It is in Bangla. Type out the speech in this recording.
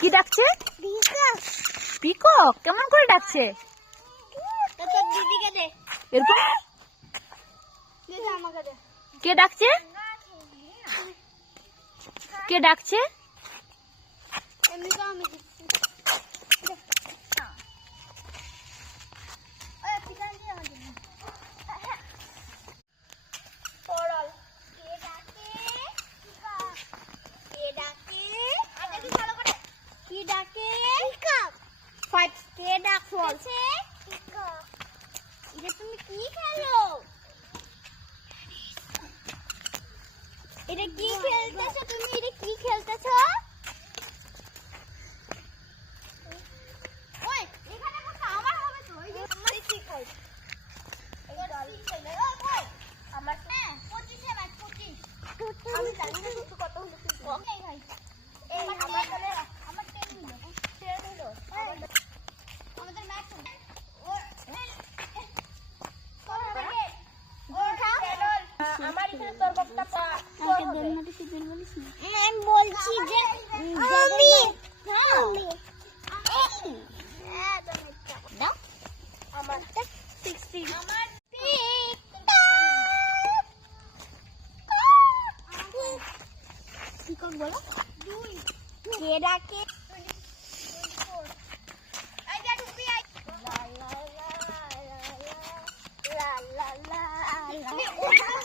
কি ডাকছে? পিকক। কেমন করে ডাকছে? এরকম কে ডাকছে? কে ডাকছে? তুমি কি খেলো? এটা কি খেলতেছো তুমি? এটা কি খেলতেছো? ওই এখানে কথা আমার হবে তো। এই যে আমার কি খাই? এই গলি খেলে ওই আমার না 25 এ ম্যাচ 25 আমি জানি না তুই কত হলো তুই কম এই ভাই এই আমার চলে আমার 10 হলো 10 হলো আমাদের ম্যাচ আমার এখানে তোর বক্তা আমাকে দন্নাতে সিজন বলিস না। আমি বলছি যে আমি দাও আমারটা 16 আমার কি কর বলো 2 কে ডাকে 24 এই যা টুপি আই লা লা লা লা লা লা লা লা